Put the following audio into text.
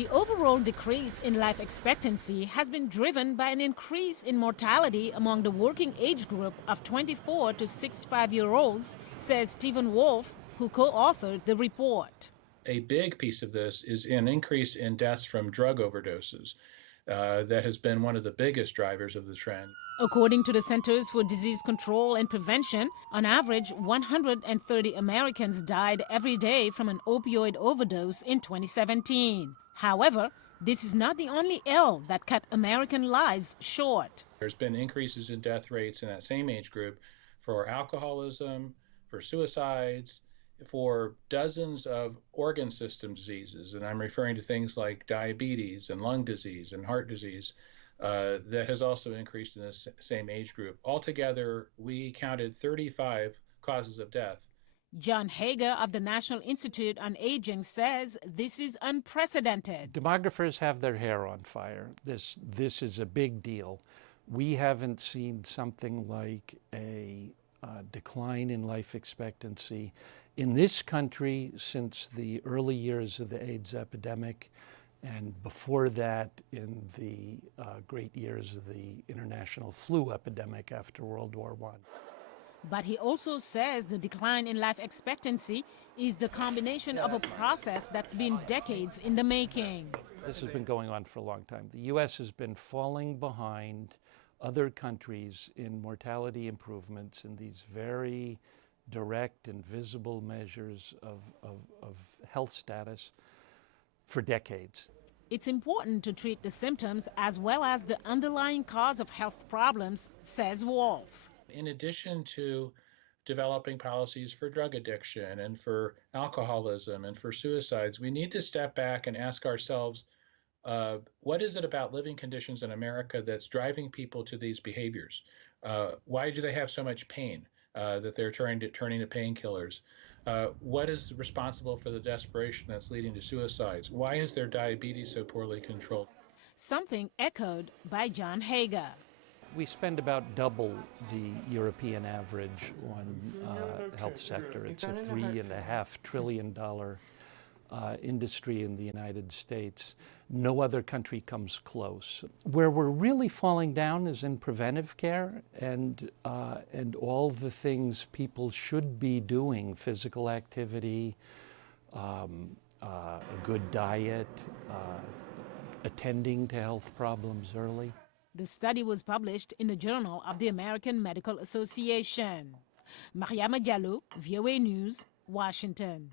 The overall decrease in life expectancy has been driven by an increase in mortality among the working age group of 24 to 65-year-olds, says Stephen Wolf, who co-authored the report. A big piece of this is an increase in deaths from drug overdoses. That has been one of the biggest drivers of the trend. According to the Centers for Disease Control and Prevention, on average, 130 Americans died every day from an opioid overdose in 2017. However, this is not the only ill that cut American lives short. There's been increases in death rates in that same age group for alcoholism, for suicides, for dozens of organ system diseases. And I'm referring to things like diabetes and lung disease and heart disease. That has also increased in this same age group. Altogether, we counted 35 causes of death. John Hager of the National Institute on Aging says this is unprecedented. Demographers have their hair on fire. This is a big deal. We haven't seen something like a decline in life expectancy in this country since the early years of the AIDS epidemic, and before that in the great years of the international flu epidemic after World War I. But he also says the decline in life expectancy is the combination of a process that's been decades in the making. This has been going on for a long time. The U.S. has been falling behind other countries in mortality improvements in these very direct and visible measures of health status for decades. It's important to treat the symptoms as well as the underlying cause of health problems, says Wolf. In addition to developing policies for drug addiction and for alcoholism and for suicides, we need to step back and ask ourselves, what is it about living conditions in America that's driving people to these behaviors? Why do they have so much pain that they're turning to painkillers? What is responsible for the desperation that's leading to suicides? Why is their diabetes so poorly controlled? Something echoed by John Hager. We spend about double the European average on health sector. It's a $3.5 trillion industry in the United States. No other country comes close. Where we're really falling down is in preventive care and all the things people should be doing: physical activity, a good diet, attending to health problems early. The study was published in the Journal of the American Medical Association. Mariama Diallo, VOA News, Washington.